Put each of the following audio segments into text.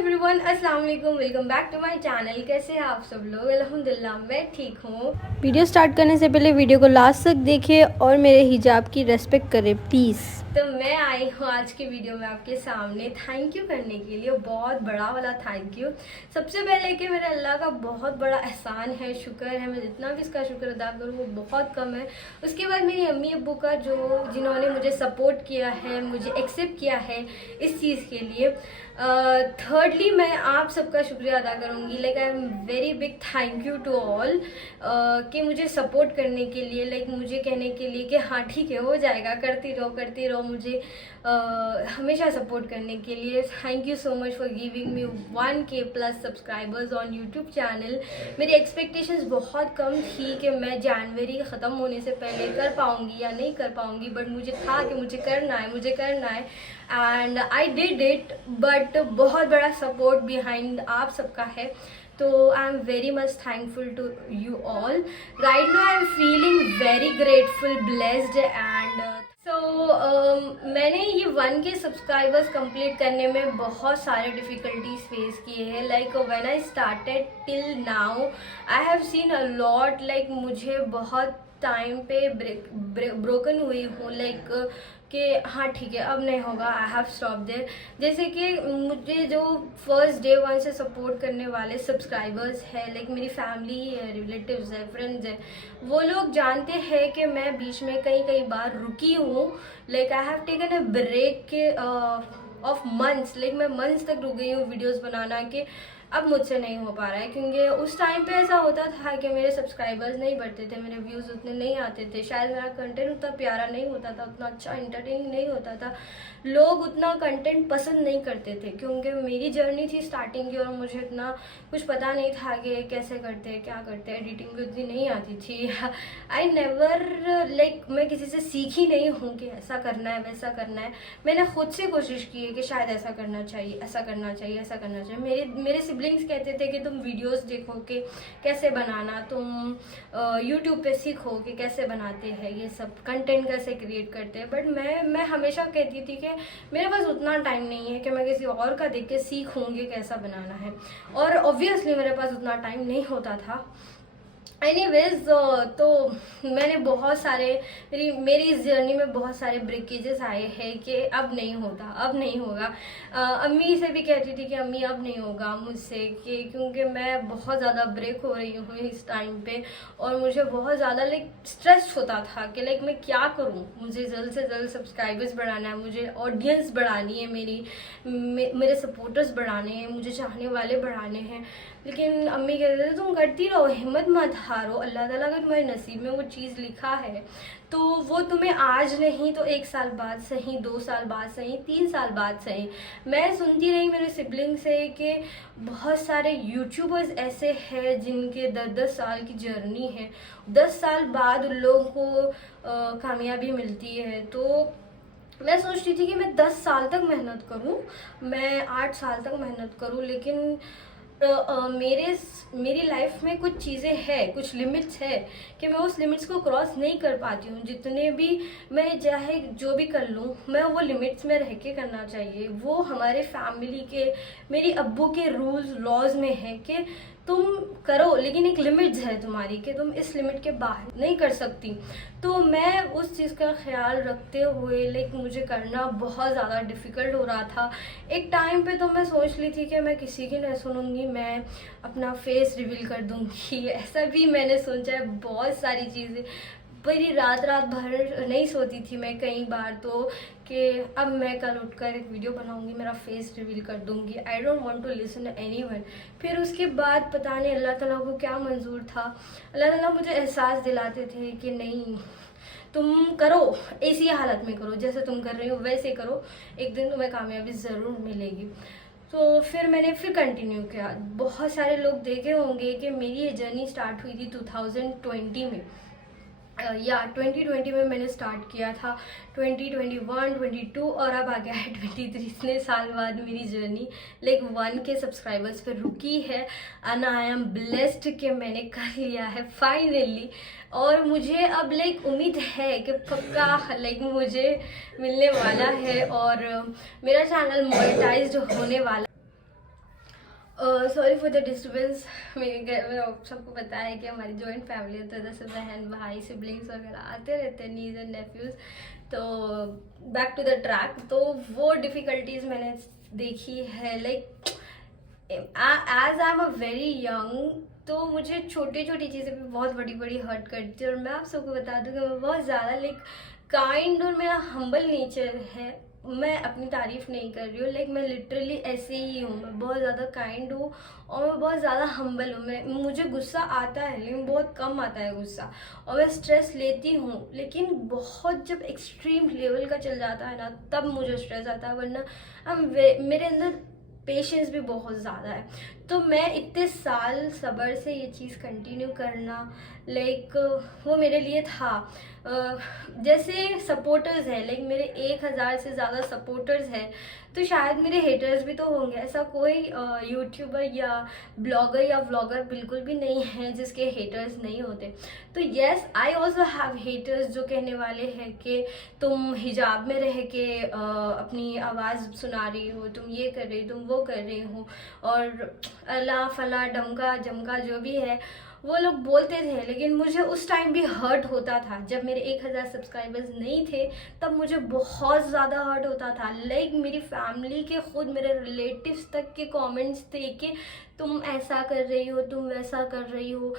Everyone, अस्सलाम वालेकुम। Welcome back to my channel. कैसे हैं आप सब लोग? अल्हम्दुलिल्लाह मैं ठीक हूँ। वीडियो स्टार्ट करने से पहले वीडियो को लास्ट तक देखिए और मेरे हिजाब की रेस्पेक्ट करें प्लीज़। तो मैं आई हूँ आज की वीडियो में आपके सामने थैंक यू करने के लिए, बहुत बड़ा वाला थैंक यू। सबसे पहले कि मेरे अल्लाह का बहुत बड़ा एहसान है, शुक्र है। मैं जितना भी इसका शुक्र अदा करूँ वो बहुत कम है। उसके बाद मेरी अम्मी अब्बू का जिन्होंने मुझे सपोर्ट किया है, मुझे एक्सेप्ट किया है इस चीज़ के लिए। थर्डली मैं आप सबका शुक्रिया अदा करूँगी। Like I am very big thank you to all कि मुझे सपोर्ट करने के लिए, लाइक मुझे कहने के लिए कि हाँ ठीक है हो जाएगा, करती रहो मुझे हमेशा सपोर्ट करने के लिए। Thank you so much for giving me 1K plus subscribers on YouTube channel. मेरी एक्सपेक्टेशंस बहुत कम थी कि मैं जनवरी ख़त्म होने से पहले कर पाऊँगी या नहीं कर पाऊँगी, बट मुझे था कि मुझे करना है and I did it. But बहुत बड़ा सपोर्ट बिहाइंड आप सबका है, तो I am very much thankful to you all. Right now I am feeling very grateful, blessed and मैंने ये 1K सब्सक्राइबर्स कंप्लीट करने में बहुत सारे डिफ़िकल्टीज फेस किए हैं। Like when I started till now I have seen a lot. Like मुझे बहुत टाइम पे ब्रोकन हुई हूँ, लाइक कि हाँ ठीक है अब नहीं होगा, आई हैव स्टॉप देयर। जैसे कि मुझे जो फर्स्ट डे वन से सपोर्ट करने वाले सब्सक्राइबर्स है, लाइक मेरी फैमिली है, रिलेटिव्स है, फ्रेंड्स है, वो लोग जानते हैं कि मैं बीच में कई बार रुकी हूँ। Like I have taken a break के ऑफ मंथ्स, लाइक मैं मंथ्स तक रुक गई हूँ वीडियोज़ बनाना कि अब मुझसे नहीं हो पा रहा है। क्योंकि उस टाइम पे ऐसा होता था कि मेरे सब्सक्राइबर्स नहीं बढ़ते थे, मेरे व्यूज़ उतने नहीं आते थे, शायद मेरा कंटेंट उतना प्यारा नहीं होता था, उतना अच्छा इंटरटेनिंग नहीं होता था, लोग उतना कंटेंट पसंद नहीं करते थे। क्योंकि मेरी जर्नी थी स्टार्टिंग की और मुझे इतना कुछ पता नहीं था कि कैसे करते हैं, क्या करते हैं, एडिटिंग भी उतनी नहीं आती थी। आई नेवर लाइक मैं किसी से सीखी नहीं हूँ कि ऐसा करना है वैसा करना है। मैंने खुद से कोशिश की है कि शायद ऐसा करना चाहिए, ऐसा करना चाहिए, ऐसा करना चाहिए। मेरे सिबलिंग्स कहते थे कि तुम वीडियोस देखो कि कैसे बनाना, तुम यूट्यूब पे सीखो कि कैसे बनाते हैं ये सब, कंटेंट कैसे क्रिएट करते हैं। बट मैं हमेशा कहती थी कि मेरे पास उतना टाइम नहीं है कि मैं किसी और का देख के सीखूँगी कैसा बनाना है, और ऑब्वियसली मेरे पास उतना टाइम नहीं होता था। एनीवेज तो मैंने बहुत सारे मेरी इस जर्नी में बहुत सारे ब्रेकेजेस आए हैं कि अब नहीं होता, अब नहीं होगा। अम्मी से भी कहती थी कि अम्मी अब नहीं होगा मुझसे, कि क्योंकि मैं बहुत ज़्यादा ब्रेक हो रही हूँ इस टाइम पे, और मुझे बहुत ज़्यादा लाइक स्ट्रेस होता था कि लाइक मैं क्या करूँ, मुझे जल्द से जल्द सब्सक्राइबर्स बढ़ाना है, मुझे ऑडियंस बढ़ानी है, मेरे सपोर्टर्स बढ़ाने हैं, मुझे चाहने वाले बढ़ाने हैं। लेकिन अम्मी कहते थे तुम करती रहो, हिम्मत मत हारो, अल्लाह ताला का तुम्हारे नसीब में वो चीज़ लिखा है तो वो तुम्हें आज नहीं तो 1 साल बाद सही, 2 साल बाद सही, 3 साल बाद सही। मैं सुनती रही मेरे सिबलिंग से कि बहुत सारे यूट्यूबर्स ऐसे हैं जिनके 10-10 साल की जर्नी है, 10 साल बाद उन लोगों को कामयाबी मिलती है। तो मैं सोचती थी कि मैं 10 साल तक मेहनत करूं, मैं 8 साल तक मेहनत करूं, लेकिन मेरी लाइफ में कुछ चीज़ें हैं, कुछ लिमिट्स है कि मैं उस लिमिट्स को क्रॉस नहीं कर पाती हूँ। जितने भी मैं चाहे जो भी कर लूँ, मैं वो लिमिट्स में रह के करना चाहिए। वो हमारे फैमिली के, मेरी अब्बू के रूल्स लॉज में है कि तुम करो, लेकिन एक लिमिट्स है तुम्हारी कि तुम इस लिमिट के बाहर नहीं कर सकती। तो मैं उस चीज़ का ख्याल रखते हुए लाइक मुझे करना बहुत ज़्यादा डिफ़िकल्ट हो रहा था। एक टाइम पे तो मैं सोच ली थी कि मैं किसी की नहीं सुनूंगी, मैं अपना फेस रिवील कर दूंगी। ऐसा भी मैंने सोचा है, बहुत सारी चीज़ें। पूरी रात भर नहीं सोती थी मैं कई बार तो, कि अब मैं कल उठकर एक वीडियो बनाऊंगी, मेरा फेस रिवील कर दूंगी, I don't want to listen anyone. फिर उसके बाद पता नहीं अल्लाह ताला को क्या मंजूर था, अल्लाह ताला मुझे एहसास दिलाते थे कि नहीं तुम करो, ऐसी हालत में करो, जैसे तुम कर रही हो वैसे करो, एक दिन तुम्हें कामयाबी ज़रूर मिलेगी। तो फिर मैंने कंटिन्यू किया। बहुत सारे लोग देखे होंगे कि मेरी ये जर्नी स्टार्ट हुई थी 2020 में, या 2020 में मैंने स्टार्ट किया था, 2021, 22 और अब आ गया है 23। इतने साल बाद मेरी जर्नी लाइक 1K सब्सक्राइबर्स पर रुकी है एंड आई एम ब्लेस्ड कि मैंने कर लिया है फाइनली। और मुझे अब लाइक उम्मीद है कि पक्का लाइक मुझे मिलने वाला है और मेरा चैनल मोनेटाइज्ड होने वाला। Sorry for the disturbance. मेरे घर में सबको पता है कि हमारी जॉइंट फैमिली है, तो इधर से बहन भाई सिबलिंग्स वगैरह आते रहते हैं, नीज एंड नेफ्यूज़। तो बैक टू द ट्रैक, तो वो डिफ़िकल्टीज मैंने देखी है। Like as I am a very young, तो मुझे छोटी छोटी चीज़ें भी बहुत बड़ी बड़ी हर्ट करती है। और मैं आप सबको बता दूँ कि मैं बहुत ज़्यादा लाइक काइंड और मेरा हम्बल नेचर है। मैं अपनी तारीफ़ नहीं कर रही हूँ, लाइक मैं लिटरली ऐसे ही हूँ। मैं बहुत ज़्यादा काइंड हूँ और मैं बहुत ज़्यादा हम्बल हूँ। मैं मुझे गुस्सा आता है लेकिन बहुत कम आता है गुस्सा, और मैं स्ट्रेस लेती हूँ लेकिन बहुत जब एक्सट्रीम लेवल का चल जाता है ना तब मुझे स्ट्रेस आता है, वरना मेरे अंदर पेशेंस भी बहुत ज़्यादा है। तो मैं इतने साल सब्र से ये चीज़ कंटिन्यू करना, लाइक वो मेरे लिए था। जैसे सपोर्टर्स हैं, लाइक मेरे 1000 से ज़्यादा सपोर्टर्स हैं, तो शायद मेरे हेटर्स भी तो होंगे। ऐसा कोई यूट्यूबर या ब्लॉगर या व्लॉगर बिल्कुल भी नहीं है जिसके हेटर्स नहीं होते। तो yes, I also have haters जो कहने वाले हैं कि तुम हिजाब में रह के अपनी आवाज़ सुना रही हो, तुम ये कर रही, तुम वो कर रही हो, और अल्लाह फला डमका जमका जो भी है वो लोग बोलते थे। लेकिन मुझे उस टाइम भी हर्ट होता था जब मेरे 1000 सब्सक्राइबर्स नहीं थे, तब मुझे बहुत ज़्यादा हर्ट होता था। लाइक मेरी फैमिली के, खुद मेरे रिलेटिव्स तक के कमेंट्स थे कि तुम ऐसा कर रही हो, तुम वैसा कर रही हो।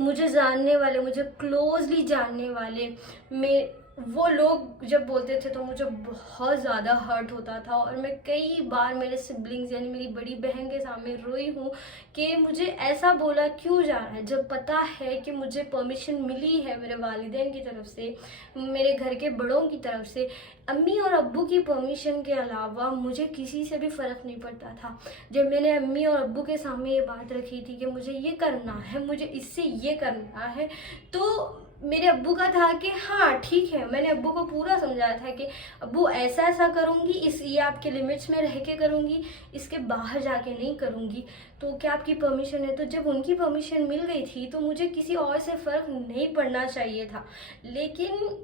मुझे जानने वाले, मुझे क्लोजली जानने वाले वो लोग जब बोलते थे तो मुझे बहुत ज़्यादा हर्ट होता था। और मैं कई बार मेरे सिबलिंग्स यानी मेरी बड़ी बहन के सामने रोई हूँ कि मुझे ऐसा बोला क्यों जा रहा है, जब पता है कि मुझे परमिशन मिली है मेरे वालिदैन की तरफ से, मेरे घर के बड़ों की तरफ से। अम्मी और अब्बू की परमिशन के अलावा मुझे किसी से भी फ़र्क नहीं पड़ता था। जब मैंने अम्मी और अब्बू के सामने ये बात रखी थी कि मुझे ये करना है, मुझे इससे ये करना है, तो मेरे अब्बू का था कि हाँ ठीक है। मैंने अब्बू को पूरा समझाया था कि अब्बू ऐसा ऐसा करूँगी, ये आपके लिमिट्स में रह के करूँगी, इसके बाहर जाके नहीं करूँगी, तो क्या आपकी परमिशन है। तो जब उनकी परमिशन मिल गई थी तो मुझे किसी और से फ़र्क नहीं पड़ना चाहिए था। लेकिन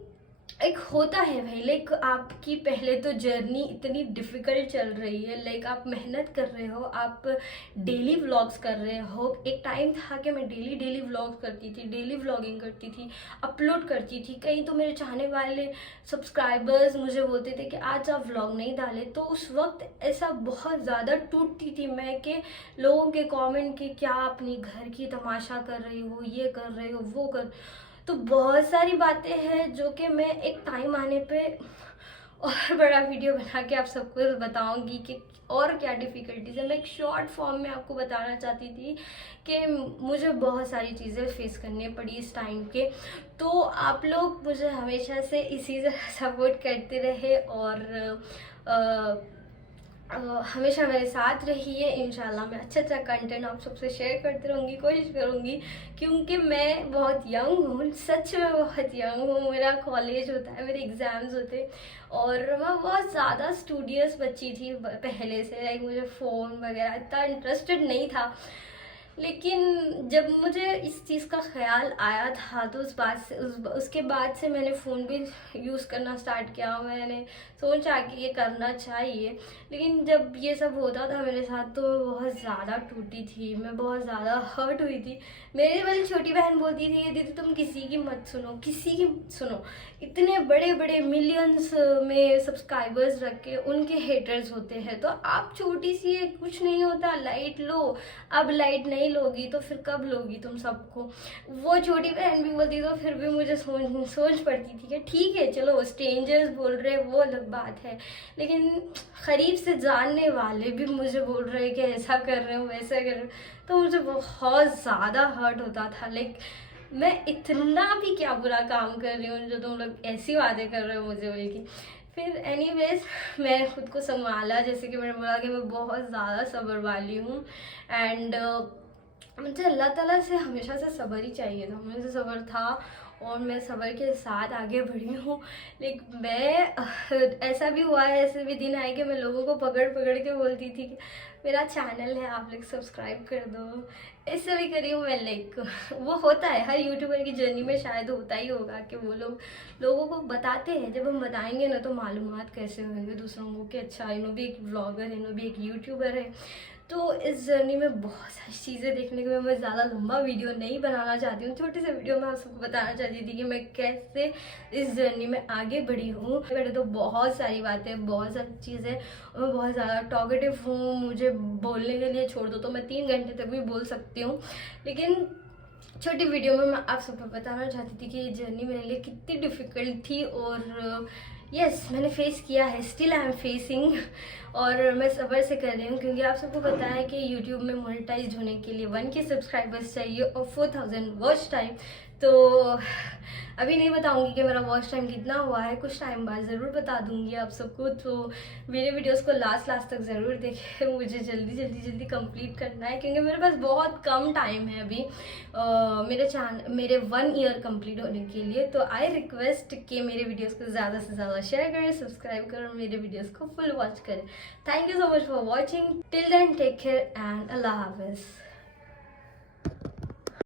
एक होता है भाई, लाइक आपकी पहले तो जर्नी इतनी डिफ़िकल्ट चल रही है, लाइक आप मेहनत कर रहे हो, आप डेली व्लॉग्स कर रहे हो। एक टाइम था कि मैं डेली व्लॉग्स करती थी, डेली व्लॉगिंग करती थी, अपलोड करती थी। कहीं तो मेरे चाहने वाले सब्सक्राइबर्स मुझे बोलते थे कि आज आप व्लॉग नहीं डाले, तो उस वक्त ऐसा बहुत ज़्यादा टूटती थी मैं कि लोगों के कॉमेंट के क्या अपनी घर की तमाशा कर रही हो, ये कर रहे हो, वो कर। तो बहुत सारी बातें हैं जो कि मैं एक टाइम आने पे और बड़ा वीडियो बना के आप सबको बताऊंगी कि और क्या डिफ़िकल्टीज़ है। मैं एक शॉर्ट फॉर्म में आपको बताना चाहती थी कि मुझे बहुत सारी चीज़ें फेस करनी पड़ी इस टाइम के। तो आप लोग मुझे हमेशा से इसी तरह सपोर्ट करते रहे और हमेशा मेरे साथ रहिए। इंशाल्लाह मैं अच्छा कंटेंट आप सबसे शेयर करती रहूँगी, कोशिश करूँगी, क्योंकि मैं बहुत यंग हूँ, सच में बहुत यंग हूँ। मेरा कॉलेज होता है, मेरे एग्ज़ाम्स होते, और मैं बहुत ज़्यादा स्टूडियस बच्ची थी पहले से। लाइक मुझे फ़ोन वगैरह इतना इंटरेस्टेड नहीं था। लेकिन जब मुझे इस चीज़ का ख्याल आया था तो उसके बाद से मैंने फ़ोन भी यूज़ करना स्टार्ट किया। मैंने सोचा कि ये करना चाहिए। लेकिन जब ये सब होता था मेरे साथ तो मैं बहुत ज़्यादा टूटी थी, मैं बहुत ज़्यादा हर्ट हुई थी। मेरी वाली छोटी बहन बोलती थी कि दीदी तुम किसी की मत सुनो, किसी की सुनो। इतने बड़े बड़े मिलियंस में सब्सक्राइबर्स रख के उनके हेटर्स होते हैं, तो आप छोटी सी है, कुछ नहीं होता, लाइट लो। अब लाइट नहीं लोगी तो फिर कब लोगी तुम सबको। वो छोटी बहन भी बोलती तो फिर भी मुझे सोच पड़ती थी कि ठीक है चलो स्ट्रेंजर्स बोल रहे वो अलग बात है, लेकिन करीब से जानने वाले भी मुझे बोल रहे कि ऐसा कर रहे हो वैसा कर रहे हो, तो मुझे बहुत ज़्यादा हर्ट होता था। लाइक मैं इतना भी क्या बुरा काम कर रही हूँ जो तुम लोग ऐसी बातें कर रहे हो मुझे, बल्कि फिर एनीवेज मैं खुद को संभाला। जैसे कि मैंने बोला कि मैं बहुत ज़्यादा सब्र वाली हूँ, एंड मुझे अल्लाह ताला से हमेशा से सब्र ही चाहिए था, मुझे सब्र था और मैं सब्र के साथ आगे बढ़ी हूँ। लेकिन मैं ऐसा भी हुआ है, ऐसे भी दिन आए कि मैं लोगों को पकड़ पकड़ के बोलती थी कि मेरा चैनल है आप लोग सब्सक्राइब कर दो, ऐसे भी करी हूँ मैं। लाइक वो होता है हर यूट्यूबर की जर्नी में, शायद होता ही होगा कि वो लोग लोगों को बताते हैं। जब हम बताएंगे ना तो मालूमात कैसे होंगे दूसरों को कि अच्छा इन्हों भी एक व्लॉगर है, इन्हों भी एक यूट्यूबर है। तो इस जर्नी में बहुत सारी चीज़ें देखने को मैं ज़्यादा लंबा वीडियो नहीं बनाना चाहती हूँ, छोटे से वीडियो में आप सबको बताना चाहती थी कि मैं कैसे इस जर्नी में आगे बढ़ी हूँ। मेरे तो बहुत सारी बातें, बहुत सारी चीज़ें, और मैं बहुत ज़्यादा टॉकेटिव हूँ। मुझे बोलने के लिए छोड़ दो तो मैं 3 घंटे तक भी बोल सकती हूँ, लेकिन छोटी वीडियो में मैं आप सबको बताना चाहती थी कि ये जर्नी मेरे लिए कितनी डिफ़िकल्ट थी। और यस, मैंने फेस किया है, स्टिल आई एम फेसिंग, और मैं सब्र से कर रही हूँ, क्योंकि आप सबको पता है कि यूट्यूब में मोनेटाइज होने के लिए 1K सब्सक्राइबर्स चाहिए और 4000 वॉच टाइम। तो अभी नहीं बताऊंगी कि मेरा वॉच टाइम कितना हुआ है, कुछ टाइम बाद ज़रूर बता दूंगी आप सबको। तो मेरे वीडियोस को लास्ट तक ज़रूर देखें, मुझे जल्दी कंप्लीट करना है, क्योंकि मेरे पास बहुत कम टाइम है अभी मेरे 1 ईयर कंप्लीट होने के लिए। तो आई रिक्वेस्ट कि मेरे वीडियोस को ज़्यादा से ज़्यादा शेयर करें, सब्सक्राइब करें और मेरे वीडियोस को फुल वॉच करें। Thank you so much for watching. Till then take care and अल्लाह हाफिज़।